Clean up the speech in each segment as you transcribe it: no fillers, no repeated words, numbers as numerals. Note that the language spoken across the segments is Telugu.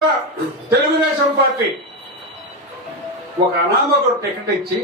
తెలుగుదేశం పార్టీ ఒక అనామకుడు టికెట్ ఇచ్చి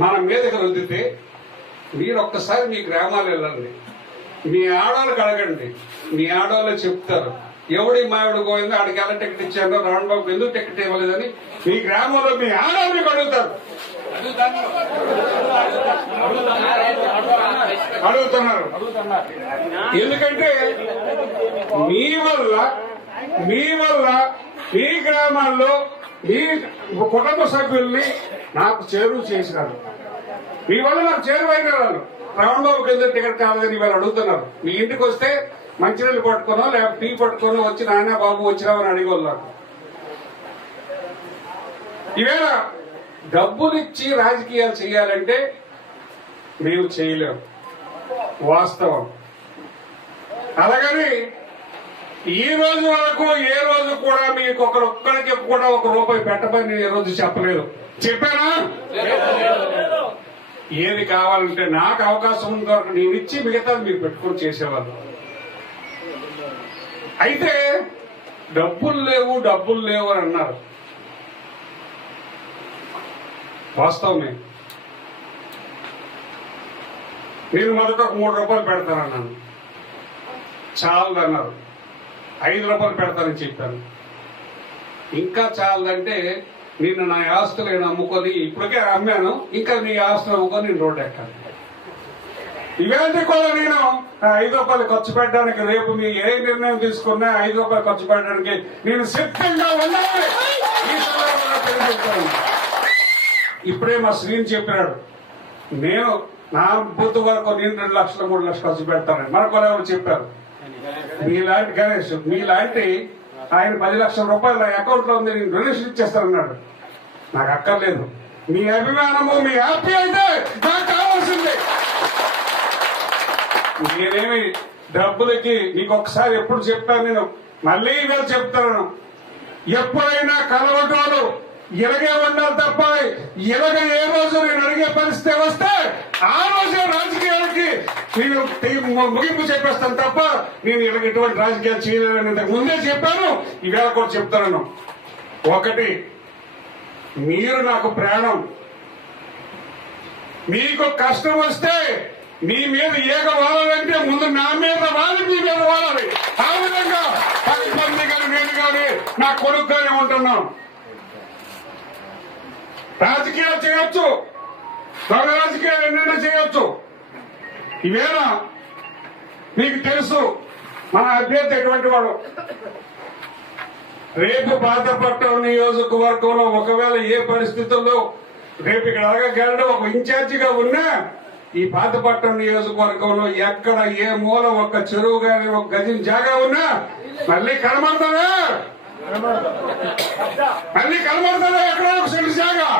మన మీదకి రుద్దితే మీరు ఒక్కసారి మీ గ్రామాలు వెళ్ళండి, మీ ఆడవాళ్ళకి అడగండి, మీ ఆడవాళ్ళు చెప్తారు ఎవడి మావిడు పోయిందో ఆడికి ఎలా టికెట్ ఇచ్చారో రావణ్ బాబు ఎందుకు టికెట్ ఇవ్వలేదని మీ గ్రామంలో మీ ఆడవాళ్ళకి అడుగుతున్నారు. ఎందుకంటే మీ వల్ల మీ గ్రామాల్లో మీ కుటుంబ సభ్యుల్ని నాకు చేరువ చేసినారు. మీ వల్ల నాకు చేరువైన వాళ్ళు రావణ్ బాబు కింద టికెట్ కావాలని వాళ్ళు అడుగుతున్నారు. మీ ఇంటికి వస్తే మంచినీళ్ళు పట్టుకోనో లేకపోతే టీ పట్టుకోనో వచ్చి నాయన బాబు వచ్చినామని అడిగోళ్ళు. ఈవేళ డబ్బులిచ్చి రాజకీయాలు చేయాలంటే మేము చేయలేము, వాస్తవం. అలాగని ఈ రోజు వరకు ఏ రోజు కూడా మీకు ఒక్కరికి కూడా ₹1 పెట్టమని నేను ఈ రోజు చెప్పలేదు. చెప్పానా? ఏది కావాలంటే నాకు అవకాశం ఉన్న వరకు నేను ఇచ్చి మిగతాది మీరు పెట్టుకొని చేసేవాళ్ళు. అయితే డబ్బులు లేవు అని అన్నారు. వాస్తవమే. నేను మొదట ₹3 పెడతానన్నాను, చాలదన్నారు. ₹5 పెడతానని చెప్పాను. ఇంకా చాలదంటే నేను నా ఆస్తులు అమ్ముకొని ఇప్పటికే అమ్మాను, ఇంకా నీ ఆస్తులు అమ్ముకొని నేను రోడ్డు ఎక్కాలి. ఇవేంటి కూడా నేను ₹5 ఖర్చు పెట్టడానికి రేపు మీ ఏ నిర్ణయం తీసుకున్నా ₹5 ఖర్చు పెట్టడానికి నేను సిద్ధంగా ఉండాలి. ఈ సందర్భంగా తెలియజేస్తాను. ఇప్పుడే మా శ్రీని చెప్పినాడు, నేను నా బూత్ వరకు నేను 2 లక్షలు 3 లక్షలు ఖర్చు పెడతానని. మనకు ఎవరు చెప్పారు? మీలాంటి గణేష్, మీలాంటి ఆయన ₹10 లక్షల అకౌంట్ లో ఉంది, నేను డొనేషన్ ఇచ్చేస్తానన్నాడు. నాకు అక్కర్లేదు. మీ అభిమానము మీ హ్యాపీ అయితే నాకు కావాల్సిందే. నేనేమి డబ్బులకి మీకు ఒకసారి ఎప్పుడు చెప్పాను, నేను మళ్ళీ ఇవాళ చెప్తాను, ఎప్పుడైనా కలవటోలు ఇలాగే ఉండాలి తప్ప ఇలాగ ఏ రోజు నేను అడిగే పరిస్థితి వస్తే ఆ రోజే రాజకీయాలకి నేను ముగింపు చెప్పేస్తాను తప్ప నేను ఇలాగ ఎటువంటి రాజకీయాలు చేయలేదని ఇంతకు ముందే చెప్పాను, ఈవేళ కూడా చెప్తాను. ఒకటి, మీరు నాకు ప్రాణం. మీకు కష్టం వస్తే మీ మీద ఏక వాడాలంటే ముందు నా మీద వాలి, మీ మీద వాడాలి. ఆ విధంగా 10 మంది కానీ నేను కానీ నా కొడుకు కానీ ఉంటున్నాం. రాజకీయాలు చేయొచ్చు, దొంగ రాజకీయాలు ఎన్నైనా చేయొచ్చు. ఈవేళ మీకు తెలుసు మన అభ్యర్థి ఎటువంటి వాడు. రేపు పాతపట్నం నియోజకవర్గంలో ఒకవేళ ఏ పరిస్థితుల్లో రేపు ఇక్కడ అడగగలడు ఒక ఇన్ఛార్జిగా ఉన్నా ఈ పాతపట్నం నియోజకవర్గంలో ఎక్కడ ఏ మూల ఒక్క చెరువు గాని ఒక గజం జాగా ఉన్నా మళ్ళీ కనబడతావా ఎక్కడ ఒక సెంటు జాగా.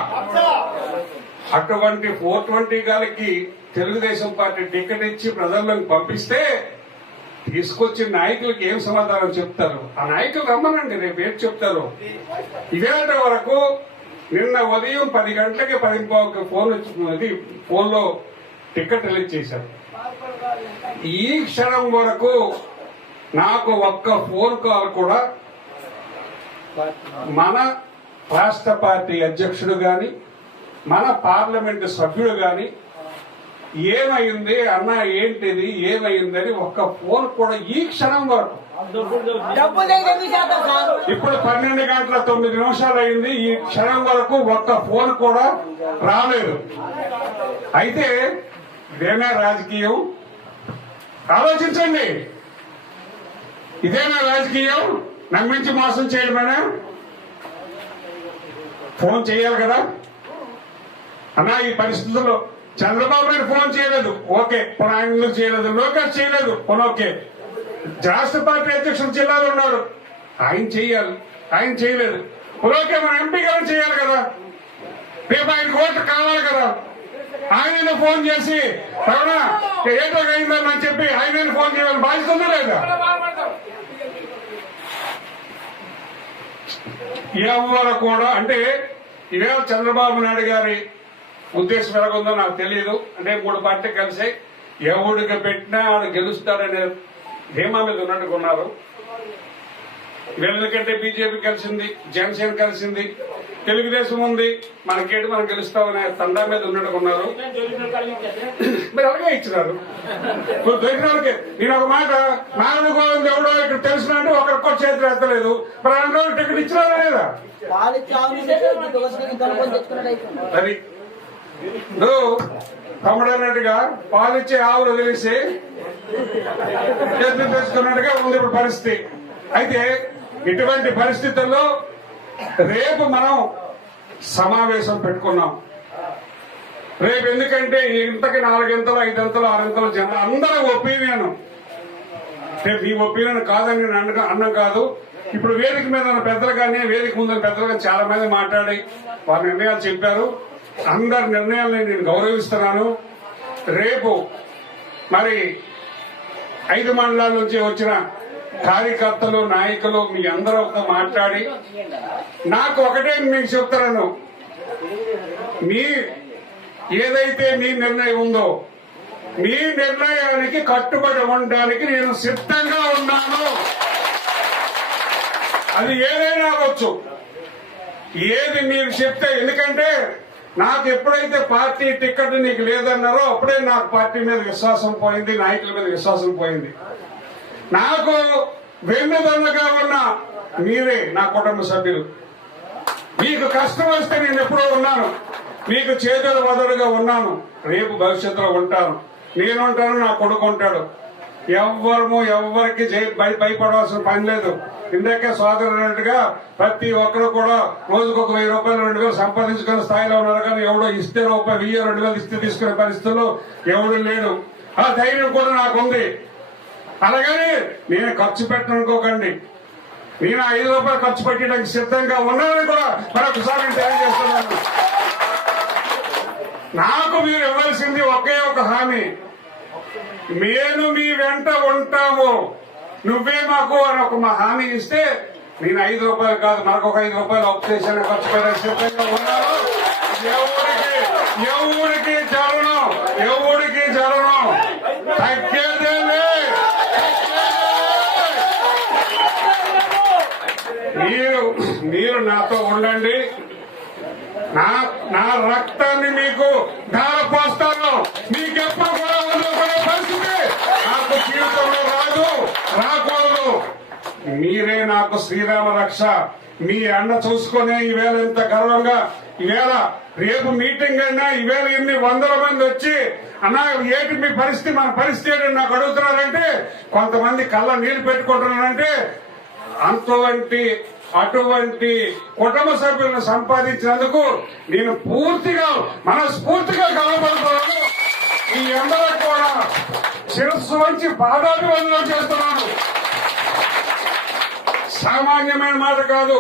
అటువంటి 420 గారికి తెలుగుదేశం పార్టీ టికెట్ ఇచ్చి ప్రజల్లోకి పంపిస్తే తీసుకొచ్చిన నాయకులకి ఏం సమాధానం చెప్తారు? ఆ నాయకులు రమ్మనండి, రేపు ఏం చెప్తారు? ఇవేళ వరకు నిన్న ఉదయం 10 గంటలకి 10:15కి ఫోన్ వచ్చింది, ఫోన్లో టికెట్ రిలీజ్ చేశారు. ఈ క్షణం వరకు నాకు ఒక్క ఫోన్ కాల్ కూడా మన రాష్ట్ర పార్టీ అధ్యక్షుడు గాని మన పార్లమెంటు సభ్యుడు గాని ఏమైంది అన్న, ఏంటిది, ఏమైందని ఒక్క ఫోన్ కూడా ఈ క్షణం వరకు. ఇప్పుడు 12:09 అయింది, ఈ క్షణం వరకు ఒక్క ఫోన్ కూడా రాలేదు. అయితే ఇదేనా రాజకీయం? ఆలోచించండి. ఇదేనా రాజకీయం? నమ్మించి మోసం చేయడమేనా? ఫోన్ చేయాలి కదా అన్నా. ఈ పరిస్థితుల్లో చంద్రబాబు నాయుడు ఫోన్ చేయలేదు, ఓకే. ఆయన ఎందుకు చేయలేదు? లోకేష్ చేయలేదు, ఓకే. రాష్ట్ర పార్టీ అధ్యక్షుడు జిల్లాలో ఉన్నాడు, ఆయన చెయ్యాలి, ఆయన చేయలేదు, ఓకే. మన ఎంపీ గారు చేయాలి కదా, రేపు ఆయనకు ఓట్లు కావాలి కదా. ఆయన ఫోన్ చేసి అవునా ఏటో అయిందని చెప్పి ఆయన ఫోన్ చేయాలని బాధ్యత ఉందా లేదా? ఎవరు కూడా అంటే ఇవేళ చంద్రబాబు నాయుడు గారి ఉద్దేశం ఎలాగుందో నాకు తెలియదు. అంటే 3 పార్టీలు కలిసి ఎవడికి పెట్టినా ఆడు గెలుస్తాడనే ధీమా మీద ఉన్నట్టుకున్నారు. వీళ్ళకంటే బీజేపీ కలిసింది, జనసేన కలిసింది, తెలుగుదేశం ఉంది, మనకేంటి మనం గెలుస్తామనే తండా మీద ఉన్నట్టుకున్నారు. మీరు అలాగే ఇచ్చినారు. ఇప్పుడు దొరికిన వాళ్ళకి నేను ఒక మాట నాలుగు గోవింద్ ఎవడో ఇక్కడ తెలిసిన అంటే ఒకరికొక చేతులు ఎత్తలేదు. మరి అందులో టికెట్ ఇచ్చినారా లేదా? అది తమ్ముడన్నట్టుగా పాలిచ్చే ఆవులు తెలిసి చేతులు తెచ్చుకున్నట్టుగా ఉంది ఇప్పుడు పరిస్థితి. అయితే ఇటువంటి పరిస్థితుల్లో రేపు మనం సమావేశం పెట్టుకున్నాం. రేపు ఎందుకంటే ఇంతకి 4 గంటలు 5 గంటలు 6 గంటలు జనం అందరూ ఒపీనియన్, ఈ ఒపీనియన్ కాదని నేను అన్నం కాదు. ఇప్పుడు వేదిక మీద ఉన్న పెద్దలు కానీ వేదిక ముందు పెద్దలు కానీ చాలా మంది మాట్లాడి వారి నిర్ణయాలు చెప్పారు. అందరి నిర్ణయాలని నేను గౌరవిస్తున్నాను. రేపు మరి 5 మండలాల నుంచి వచ్చిన కార్యకర్తలు నాయకులు మీ అందరూ మాట్లాడి నాకు ఒకటే మీకు చెప్తాను, మీ ఏదైతే మీ నిర్ణయం ఉందో మీ నిర్ణయానికి కట్టుబడి ఉండడానికి నేను సిద్ధంగా ఉన్నాను. అది ఏదైనా అవ్వచ్చు, ఏది మీరు చెప్తే. ఎందుకంటే నాకు ఎప్పుడైతే పార్టీ టికెట్ నీకు లేదన్నారో అప్పుడే నాకు పార్టీ మీద విశ్వాసం పోయింది, నాయకుల మీద విశ్వాసం పోయింది. నాకు వెన్నుదన్నుగా ఉన్న మీరే నా కుటుంబ సభ్యులు. మీకు కష్టం వస్తే నేను ఎప్పుడో ఉన్నాను, మీకు చేతుల వదలుగా ఉన్నాను, రేపు భవిష్యత్తులో ఉంటాను. నేను ఉంటాను, నా కొడుకు ఉంటాడు. ఎవరికి భయపడవలసిన పని లేదు. ఇందాకే సోదరున్నట్టుగా ప్రతి ఒక్కరు కూడా రోజుకు 1000 రూపాయలు 2000 సంపాదించుకునే స్థాయిలో ఉన్నారు. కానీ ఎవడో ఇస్తే రూపాయి 1000 2000 ఇస్తే తీసుకునే పరిస్థితుల్లో ఎవడు లేడు. ఆ ధైర్యం కూడా నాకుంది. అలాగని నేను ఖర్చు పెట్టనుకోకండి, నేను 5 రూపాయలు ఖర్చు పెట్టడానికి సిద్ధంగా ఉన్నానని కూడా మరొకసారి నేను తెలియజేస్తున్నాను. నాకు మీరు ఇవ్వాల్సింది ఒకే ఒక హామీ, నేను మీ వెంట ఉంటాము, నువ్వే మాకు అని ఒక హామీ ఇస్తే నేను 5 రూపాయలు కాదు మరొక 5 రూపాయలు అప్పు చేశాను, ఖర్చు పెట్టడానికి సిద్ధంగా ఉన్నాను. ఎవరికి జరగను తగ్గేదేలే. మీరు నాతో ఉండండి, నా రక్తాన్ని మీకు ధారపోస్తాను. మీకెప్పుడు కూడా వదులుకునే పరిస్థితి నాకు జీవితంలో రాకూడదు. మీరే నాకు శ్రీరామ రక్ష. మీ అండ చూసుకునే ఈవేళ ఇంత గర్వంగా, ఈవేళ రేపు మీటింగ్ అయినా ఈవేళ ఇన్ని 100 మంది వచ్చి అన్నా ఏంటి మీ పరిస్థితి, మన పరిస్థితి ఏంటి నాకు అడుగుతున్నారంటే, కొంతమంది కళ్ళ నీళ్లు పెట్టుకుంటున్నారంటే అటువంటి కుటుంబ సభ్యులను సంపాదించినందుకు నేను పూర్తిగా మనస్ఫూర్తిగా గర్వపడుతున్నాను. ఈ అందరూ కూడా శిరస్సు వంచి పాదాభివందనం చేస్తున్నాను. సామాన్యమైన మాట కాదు.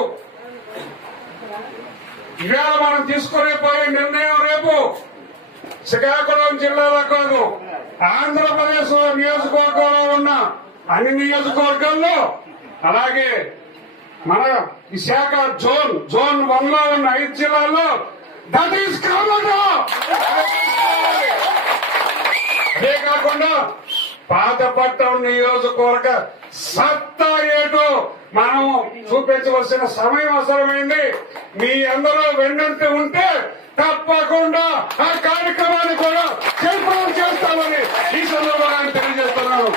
ఇవాళ మనం తీసుకునే పోయే నిర్ణయం రేపు శ్రీకాకుళం జిల్లాలో కాదు, ఆంధ్రప్రదేశ్ నియోజకవర్గంలో ఉన్న అన్ని నియోజకవర్గాల్లో, అలాగే మన విశాఖ జోన్ 1 లో ఉన్న 5 జిల్లాల్లో దట్ ఈస్ అదే కాకుండా పాతపట్నం నియోజకవర్గ సత్తా ఏటో మనం చూపించవలసిన సమయం అవసరమైంది. మీ అందరూ వెన్నంటూ ఉంటే తప్పకుండా ఆ కార్యక్రమాన్ని కూడా జయప్రదం చేస్తామని ఈ సందర్భంగా తెలియజేస్తున్నాను.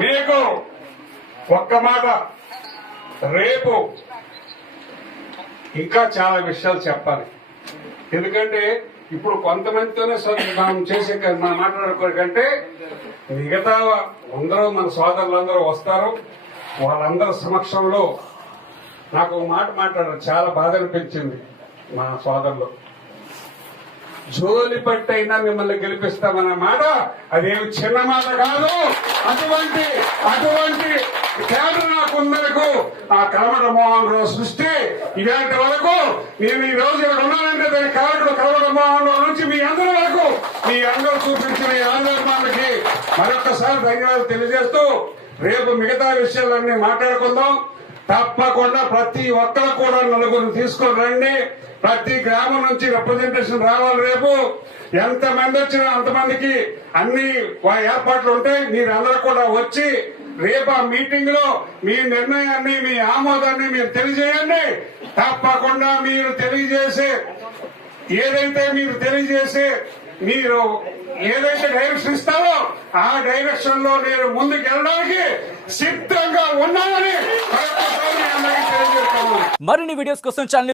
మీకు ఒక్క మాట, రేపు ఇంకా చాలా విషయాలు చెప్పాలి. ఎందుకంటే ఇప్పుడు కొంతమందితోనే మనం చేసే మాట్లాడుకోకంటే మిగతా అందరూ మన సోదరులందరూ వస్తారు. వాళ్ళందరి సమక్షంలో నాకు ఒక మాట మాట్లాడారు, చాలా బాధ అనిపించింది. మా సోదరులు జోలి పట్టైనా మిమ్మల్ని గెలిపిస్తామన్న మాట అదేమి చిన్న మాట కాదు. అటువంటి కేంద్ర నాకుందరకు ఆ కలవట మోహన్ రావు సృష్టి ఇలాంటి వరకు నేను ఈ రోజు ఇక్కడ ఉన్నానంటే దాని కారకుడు కలవట మోహన్ రావు నుంచి మీ అందరి వరకు మీ అందరూ చూపించిన ఈ ఆందోళనకి మరొకసారి ధన్యవాదాలు తెలియజేస్తూ రేపు మిగతా విషయాలన్నీ మాట్లాడుకుందాం. తప్పకుండా ప్రతి ఒక్కరు కూడా నలుగురు తీసుకొని రండి. ప్రతి గ్రామం నుంచి రిప్రజెంటేషన్ రావాలి. రేపు ఎంతమంది వచ్చినా అంతమందికి అన్ని ఏర్పాట్లు ఉంటాయి. మీరందరూ కూడా వచ్చి రేపు ఆ మీటింగ్ లో మీ నిర్ణయాన్ని, మీ ఆమోదాన్ని మీరు తెలియజేయండి. తప్పకుండా మీరు తెలియజేసే మీరు ఏదైతే డైరెక్షన్ ఇస్తారో ఆ డైరెక్షన్ లో నేను ముందుకు వెళ్ళడానికి సిద్ధంగా ఉన్నానని మరొకసారి మీ అందరికీ తెలియజేస్తాను. మరిన్ని వీడియోస్ కోసం ఛానల్